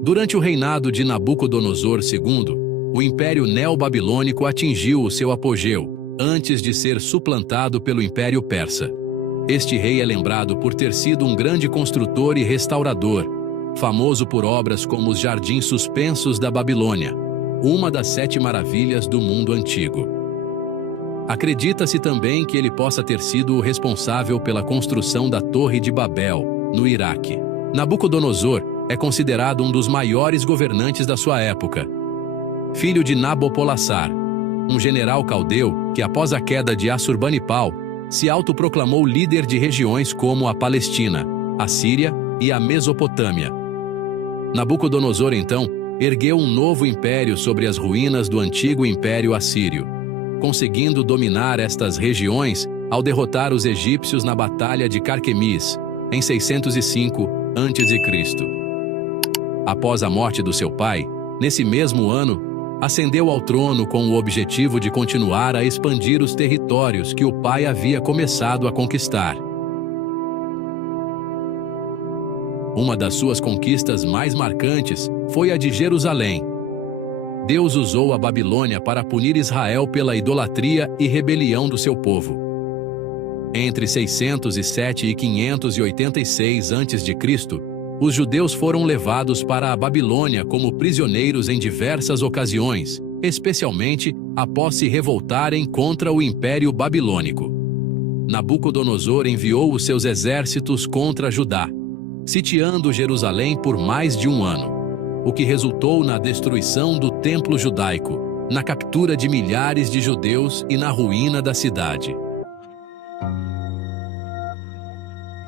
Durante o reinado de Nabucodonosor II, o Império Neobabilônico atingiu o seu apogeu, antes de ser suplantado pelo Império Persa. Este rei é lembrado por ter sido um grande construtor e restaurador, famoso por obras como os Jardins Suspensos da Babilônia, uma das 7 maravilhas do mundo antigo. Acredita-se também que ele possa ter sido o responsável pela construção da Torre de Babel, no Iraque. Nabucodonosor é considerado um dos maiores governantes da sua época. Filho de Nabopolassar, um general caldeu que, após a queda de Assurbanipal, se autoproclamou líder de regiões como a Palestina, a Síria e a Mesopotâmia. Nabucodonosor, então, ergueu um novo império sobre as ruínas do antigo Império Assírio, conseguindo dominar estas regiões ao derrotar os egípcios na Batalha de Carquemis, em 605 a.C. Após a morte do seu pai, nesse mesmo ano, ascendeu ao trono com o objetivo de continuar a expandir os territórios que o pai havia começado a conquistar. Uma das suas conquistas mais marcantes foi a de Jerusalém. Deus usou a Babilônia para punir Israel pela idolatria e rebelião do seu povo. Entre 607 e 586 a.C., os judeus foram levados para a Babilônia como prisioneiros em diversas ocasiões, especialmente após se revoltarem contra o Império Babilônico. Nabucodonosor enviou os seus exércitos contra Judá, sitiando Jerusalém por mais de um ano, o que resultou na destruição do templo judaico, na captura de milhares de judeus e na ruína da cidade.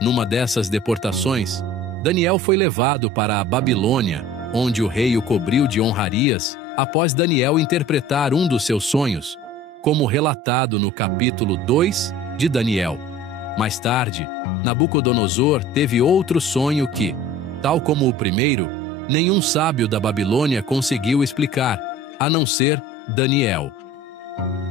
Numa dessas deportações, Daniel foi levado para a Babilônia, onde o rei o cobriu de honrarias após Daniel interpretar um dos seus sonhos, como relatado no capítulo 2 de Daniel. Mais tarde, Nabucodonosor teve outro sonho que, tal como o primeiro, nenhum sábio da Babilônia conseguiu explicar, a não ser Daniel.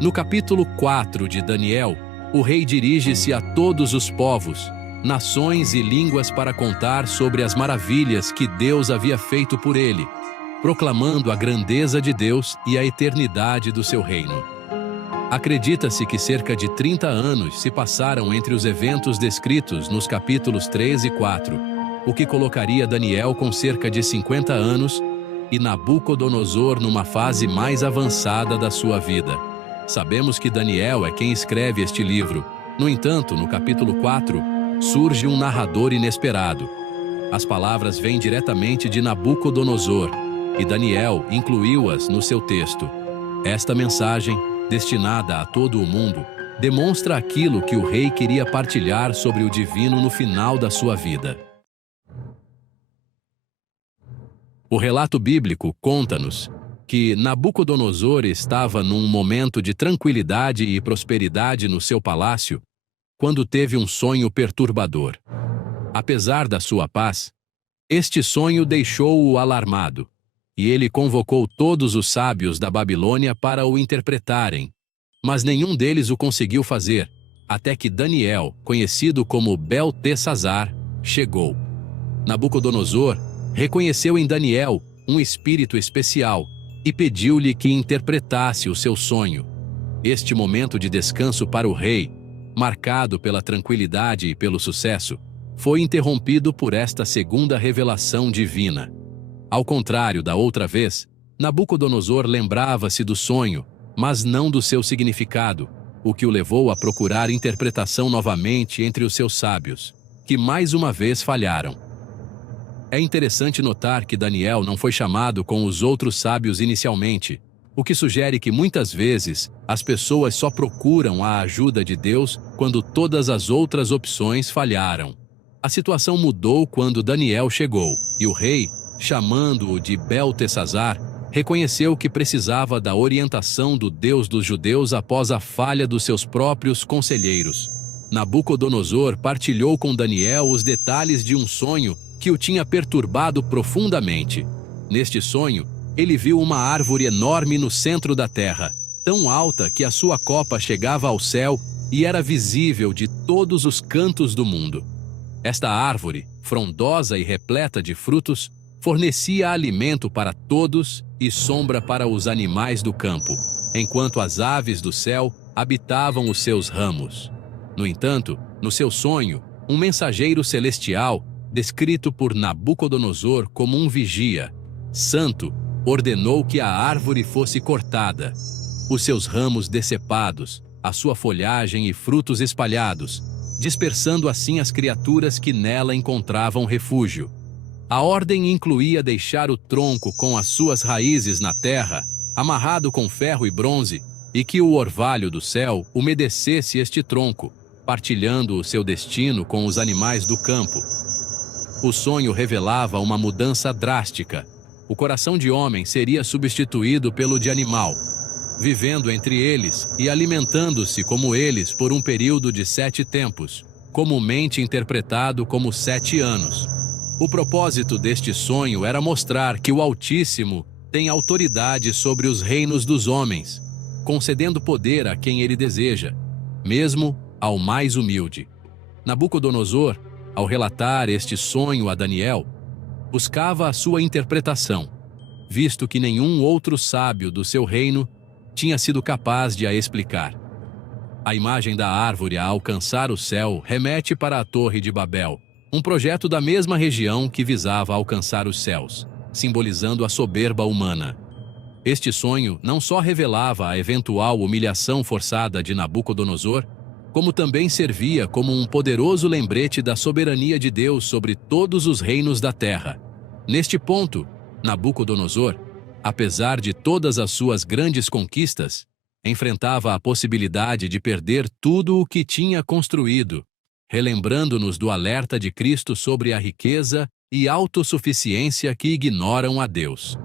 No capítulo 4 de Daniel, o rei dirige-se a todos os povos, nações e línguas para contar sobre as maravilhas que Deus havia feito por ele, proclamando a grandeza de Deus e a eternidade do seu reino. Acredita-se que cerca de 30 anos se passaram entre os eventos descritos nos capítulos 3 e 4, o que colocaria Daniel com cerca de 50 anos e Nabucodonosor numa fase mais avançada da sua vida. Sabemos que Daniel é quem escreve este livro. No entanto, no capítulo 4, surge um narrador inesperado. As palavras vêm diretamente de Nabucodonosor, e Daniel incluiu-as no seu texto. Esta mensagem, destinada a todo o mundo, demonstra aquilo que o rei queria partilhar sobre o divino no final da sua vida. O relato bíblico conta-nos que Nabucodonosor estava num momento de tranquilidade e prosperidade no seu palácio, quando teve um sonho perturbador. Apesar da sua paz, este sonho deixou-o alarmado, e ele convocou todos os sábios da Babilônia para o interpretarem, mas nenhum deles o conseguiu fazer, até que Daniel, conhecido como Beltesazar, chegou. Nabucodonosor reconheceu em Daniel um espírito especial e pediu-lhe que interpretasse o seu sonho. Este momento de descanso para o rei, marcado pela tranquilidade e pelo sucesso, foi interrompido por esta segunda revelação divina. Ao contrário da outra vez, Nabucodonosor lembrava-se do sonho, mas não do seu significado, o que o levou a procurar interpretação novamente entre os seus sábios, que mais uma vez falharam. É interessante notar que Daniel não foi chamado com os outros sábios inicialmente, o que sugere que muitas vezes as pessoas só procuram a ajuda de Deus quando todas as outras opções falharam. A situação mudou quando Daniel chegou, e o rei, chamando-o de Beltesazar, reconheceu que precisava da orientação do Deus dos judeus após a falha dos seus próprios conselheiros. Nabucodonosor partilhou com Daniel os detalhes de um sonho que o tinha perturbado profundamente. Neste sonho, ele viu uma árvore enorme no centro da terra, tão alta que a sua copa chegava ao céu e era visível de todos os cantos do mundo. Esta árvore, frondosa e repleta de frutos, fornecia alimento para todos e sombra para os animais do campo, enquanto as aves do céu habitavam os seus ramos. No entanto, no seu sonho, um mensageiro celestial, descrito por Nabucodonosor como um vigia santo, ordenou que a árvore fosse cortada, os seus ramos decepados, a sua folhagem e frutos espalhados, dispersando assim as criaturas que nela encontravam refúgio. A ordem incluía deixar o tronco com as suas raízes na terra, amarrado com ferro e bronze, e que o orvalho do céu umedecesse este tronco, partilhando o seu destino com os animais do campo. O sonho revelava uma mudança drástica. O coração de homem seria substituído pelo de animal, vivendo entre eles e alimentando-se como eles por um período de 7 tempos, comumente interpretado como 7 anos. O propósito deste sonho era mostrar que o Altíssimo tem autoridade sobre os reinos dos homens, concedendo poder a quem ele deseja, mesmo ao mais humilde. Nabucodonosor, ao relatar este sonho a Daniel, buscava a sua interpretação, visto que nenhum outro sábio do seu reino tinha sido capaz de a explicar. A imagem da árvore a alcançar o céu remete para a Torre de Babel, um projeto da mesma região que visava alcançar os céus, simbolizando a soberba humana. Este sonho não só revelava a eventual humilhação forçada de Nabucodonosor, como também servia como um poderoso lembrete da soberania de Deus sobre todos os reinos da terra. Neste ponto, Nabucodonosor, apesar de todas as suas grandes conquistas, enfrentava a possibilidade de perder tudo o que tinha construído, relembrando-nos do alerta de Cristo sobre a riqueza e autossuficiência que ignoram a Deus.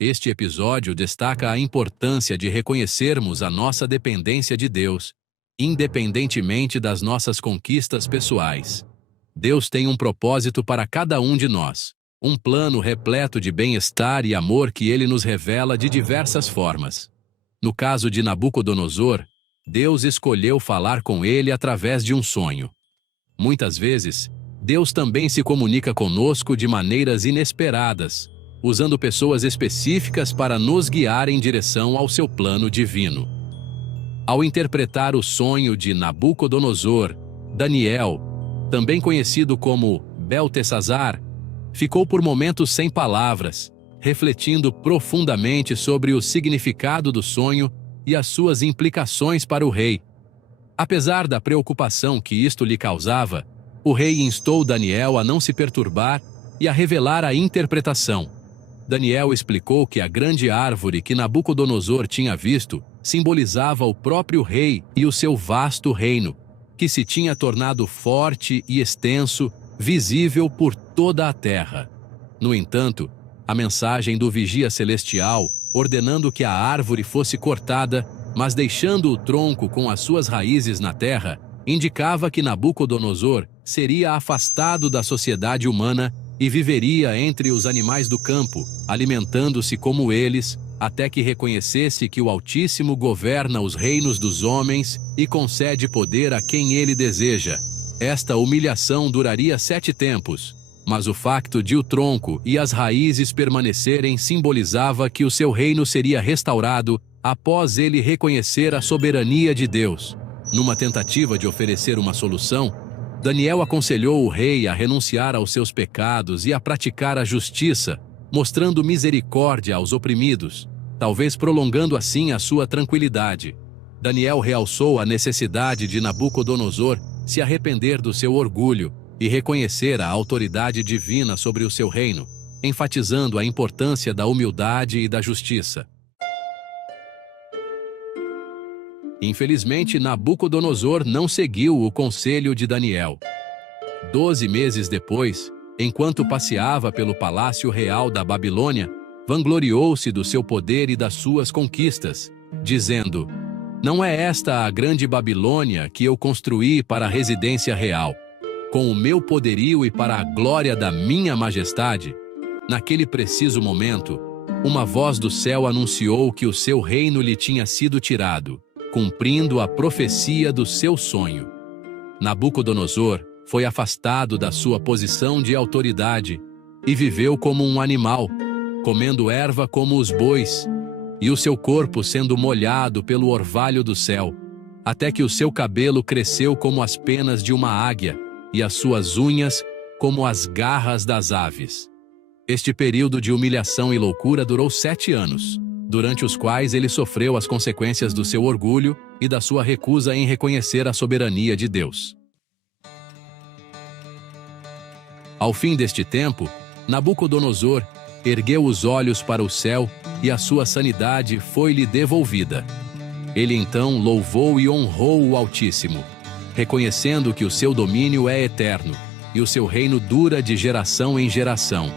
Este episódio destaca a importância de reconhecermos a nossa dependência de Deus, independentemente das nossas conquistas pessoais. Deus tem um propósito para cada um de nós, um plano repleto de bem-estar e amor que ele nos revela de diversas formas. No caso de Nabucodonosor, Deus escolheu falar com ele através de um sonho. Muitas vezes, Deus também se comunica conosco de maneiras inesperadas, usando pessoas específicas para nos guiar em direção ao seu plano divino. Ao interpretar o sonho de Nabucodonosor, Daniel, também conhecido como Beltesazar, ficou por momentos sem palavras, refletindo profundamente sobre o significado do sonho e as suas implicações para o rei. Apesar da preocupação que isto lhe causava, o rei instou Daniel a não se perturbar e a revelar a interpretação. Daniel explicou que a grande árvore que Nabucodonosor tinha visto simbolizava o próprio rei e o seu vasto reino, que se tinha tornado forte e extenso, visível por toda a terra. No entanto, a mensagem do vigia celestial, ordenando que a árvore fosse cortada, mas deixando o tronco com as suas raízes na terra, indicava que Nabucodonosor seria afastado da sociedade humana e viveria entre os animais do campo, alimentando-se como eles, até que reconhecesse que o Altíssimo governa os reinos dos homens e concede poder a quem ele deseja. Esta humilhação duraria 7 tempos, mas o facto de o tronco e as raízes permanecerem simbolizava que o seu reino seria restaurado após ele reconhecer a soberania de Deus. Numa tentativa de oferecer uma solução, Daniel aconselhou o rei a renunciar aos seus pecados e a praticar a justiça, mostrando misericórdia aos oprimidos, talvez prolongando assim a sua tranquilidade. Daniel realçou a necessidade de Nabucodonosor se arrepender do seu orgulho e reconhecer a autoridade divina sobre o seu reino, enfatizando a importância da humildade e da justiça. Infelizmente, Nabucodonosor não seguiu o conselho de Daniel. 12 meses depois, enquanto passeava pelo palácio real da Babilônia, vangloriou-se do seu poder e das suas conquistas, dizendo: "Não é esta a grande Babilônia que eu construí para a residência real, com o meu poderio e para a glória da minha majestade?" Naquele preciso momento, uma voz do céu anunciou que o seu reino lhe tinha sido tirado, cumprindo a profecia do seu sonho. Nabucodonosor foi afastado da sua posição de autoridade e viveu como um animal, comendo erva como os bois, e o seu corpo sendo molhado pelo orvalho do céu, até que o seu cabelo cresceu como as penas de uma águia, e as suas unhas como as garras das aves. Este período de humilhação e loucura durou 7 anos, durante os quais ele sofreu as consequências do seu orgulho e da sua recusa em reconhecer a soberania de Deus. Ao fim deste tempo, Nabucodonosor ergueu os olhos para o céu e a sua sanidade foi-lhe devolvida. Ele então louvou e honrou o Altíssimo, reconhecendo que o seu domínio é eterno e o seu reino dura de geração em geração.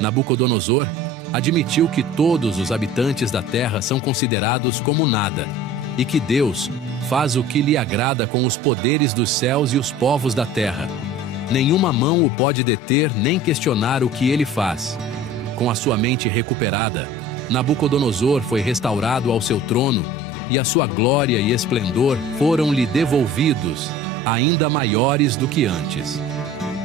Nabucodonosor admitiu que todos os habitantes da terra são considerados como nada, e que Deus faz o que lhe agrada com os poderes dos céus e os povos da terra. Nenhuma mão o pode deter nem questionar o que ele faz. Com a sua mente recuperada, Nabucodonosor foi restaurado ao seu trono, e a sua glória e esplendor foram-lhe devolvidos, ainda maiores do que antes.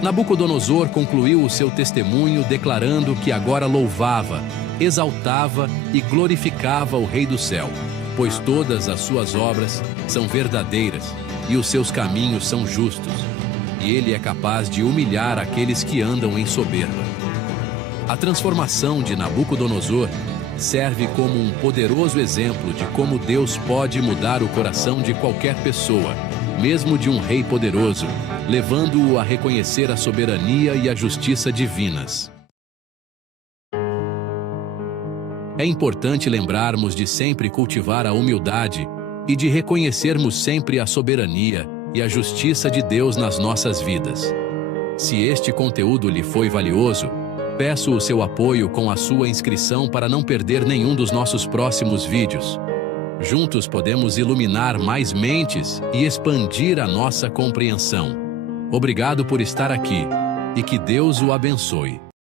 Nabucodonosor concluiu o seu testemunho declarando que agora louvava, exaltava e glorificava o Rei do céu, pois todas as suas obras são verdadeiras e os seus caminhos são justos, e ele é capaz de humilhar aqueles que andam em soberba. A transformação de Nabucodonosor serve como um poderoso exemplo de como Deus pode mudar o coração de qualquer pessoa, mesmo de um rei poderoso, levando-o a reconhecer a soberania e a justiça divinas. É importante lembrarmos de sempre cultivar a humildade e de reconhecermos sempre a soberania e a justiça de Deus nas nossas vidas. Se este conteúdo lhe foi valioso, peço o seu apoio com a sua inscrição para não perder nenhum dos nossos próximos vídeos. Juntos podemos iluminar mais mentes e expandir a nossa compreensão. Obrigado por estar aqui e que Deus o abençoe.